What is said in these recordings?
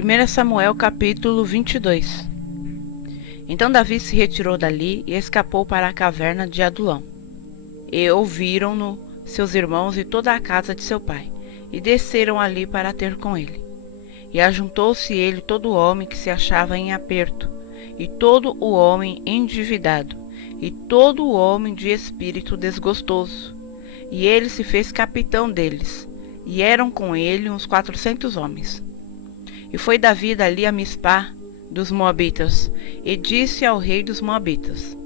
1 Samuel capítulo 22. Então Davi se retirou dali e escapou para a caverna de Adulão. E ouviram-no seus irmãos e toda a casa de seu pai, e desceram ali para ter com ele. E ajuntou-se ele todo homem que se achava em aperto, e todo o homem endividado, e todo o homem de espírito desgostoso. E ele se fez capitão deles, e eram com ele uns 400 homens. E foi Davi dali a Mispá dos Moabitas, e disse ao rei dos Moabitas: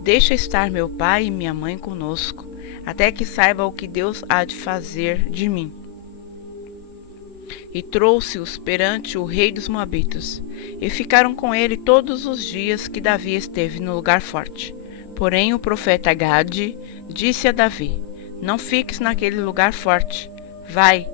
Deixa estar meu pai e minha mãe conosco, até que saiba o que Deus há de fazer de mim. E trouxe-os perante o rei dos Moabitas, e ficaram com ele todos os dias que Davi esteve no lugar forte. Porém o profeta Gade disse a Davi: Não fiques naquele lugar forte, vai,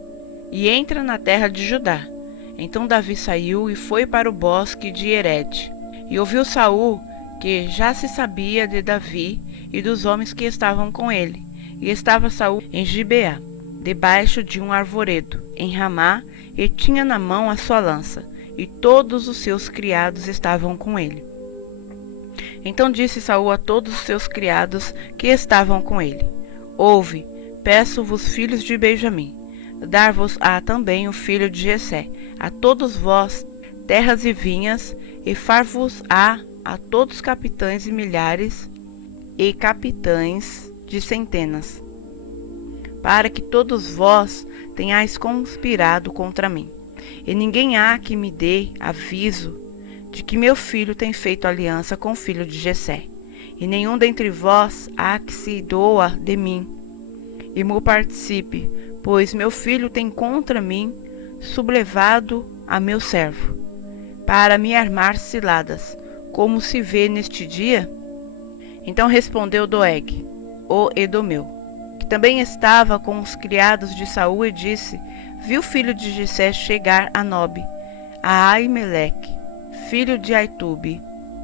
e entra na terra de Judá. Então Davi saiu e foi para o bosque de Herede. E ouviu Saul que já se sabia de Davi e dos homens que estavam com ele. E estava Saul em Gibeá, debaixo de um arvoredo, em Ramá, e tinha na mão a sua lança, e todos os seus criados estavam com ele. Então disse Saul a todos os seus criados que estavam com ele: Ouve, peço-vos, filhos de Benjamim, dar-vos-á também o filho de Jessé, a todos vós terras e vinhas, e far-vos-á a todos capitães e milhares, e capitães de centenas, para que todos vós tenhais conspirado contra mim. E ninguém há que me dê aviso de que meu filho tem feito aliança com o filho de Jessé, e nenhum dentre vós há que se doa de mim, e mo participe, pois meu filho tem contra mim sublevado a meu servo, para me armar ciladas, como se vê neste dia. Então respondeu Doeg, o edomeu, que também estava com os criados de Saul, e disse: Vi o filho de Jessé chegar a Nobe, a Aimeleque, filho de Aitube,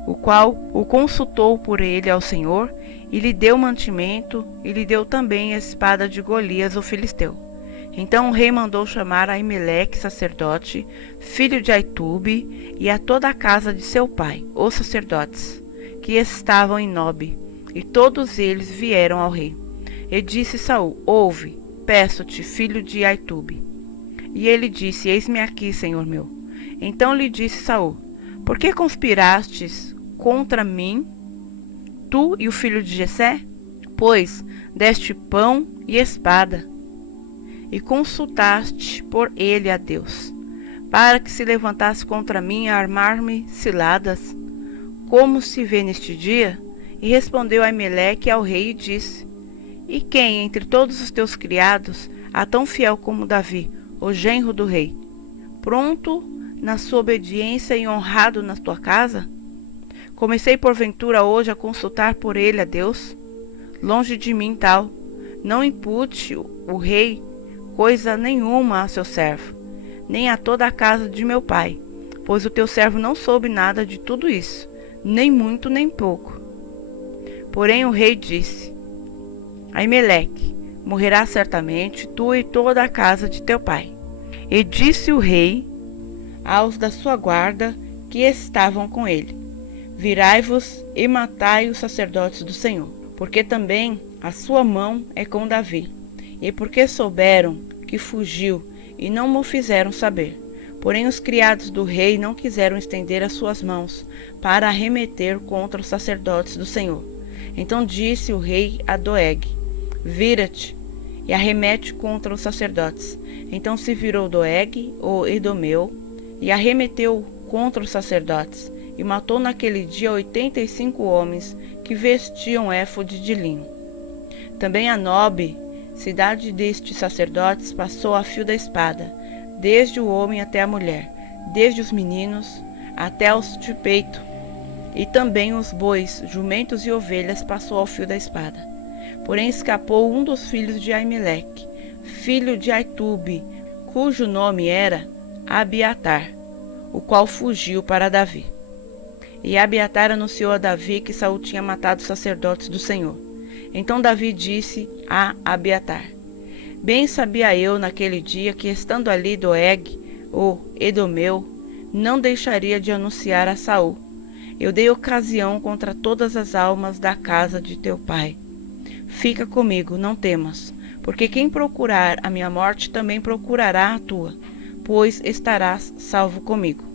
o qual o consultou por ele ao Senhor, e lhe deu mantimento, e lhe deu também a espada de Golias, o filisteu. Então o rei mandou chamar Aimeleque, sacerdote, filho de Aitube, e a toda a casa de seu pai, os sacerdotes, que estavam em Nobe, e todos eles vieram ao rei. E disse Saul: Ouve, peço-te, filho de Aitube. E ele disse: Eis-me aqui, senhor meu. Então lhe disse Saul: Por que conspirastes contra mim, tu e o filho de Jessé? Pois deste pão e espada, e consultaste por ele a Deus, para que se levantasse contra mim a armar-me ciladas, como se vê neste dia? E respondeu Aimeleque ao rei e disse: E quem entre todos os teus criados há tão fiel como Davi, o genro do rei, pronto na sua obediência e honrado na tua casa? Comecei porventura hoje a consultar por ele a Deus? Longe de mim tal. Não impute o rei coisa nenhuma a seu servo, nem a toda a casa de meu pai, pois o teu servo não soube nada de tudo isso, nem muito nem pouco. Porém o rei disse: Aimeleque morrerá certamente, tu e toda a casa de teu pai. E disse o rei aos da sua guarda que estavam com ele: Virai-vos e matai os sacerdotes do Senhor, porque também a sua mão é com Davi, e porque souberam que fugiu e não mo fizeram saber. Porém os criados do rei não quiseram estender as suas mãos para arremeter contra os sacerdotes do Senhor. Então disse o rei a Doeg: Vira-te e arremete contra os sacerdotes. Então se virou Doeg, o edomeu, e arremeteu contra os sacerdotes, e matou naquele dia 85 homens que vestiam éfode de linho. Também a Nobe, cidade destes sacerdotes, passou a fio da espada, desde o homem até a mulher, desde os meninos até os de peito, e também os bois, jumentos e ovelhas passou ao fio da espada. Porém escapou um dos filhos de Aimeleque, filho de Aitube, cujo nome era Abiatar, o qual fugiu para Davi. E Abiatar anunciou a Davi que Saul tinha matado os sacerdotes do Senhor. Então Davi disse a Abiatar: Bem sabia eu naquele dia que, estando ali Doeg, o edomeu, não deixaria de anunciar a Saul: eu dei ocasião contra todas as almas da casa de teu pai. Fica comigo, não temas, porque quem procurar a minha morte também procurará a tua, pois estarás salvo comigo.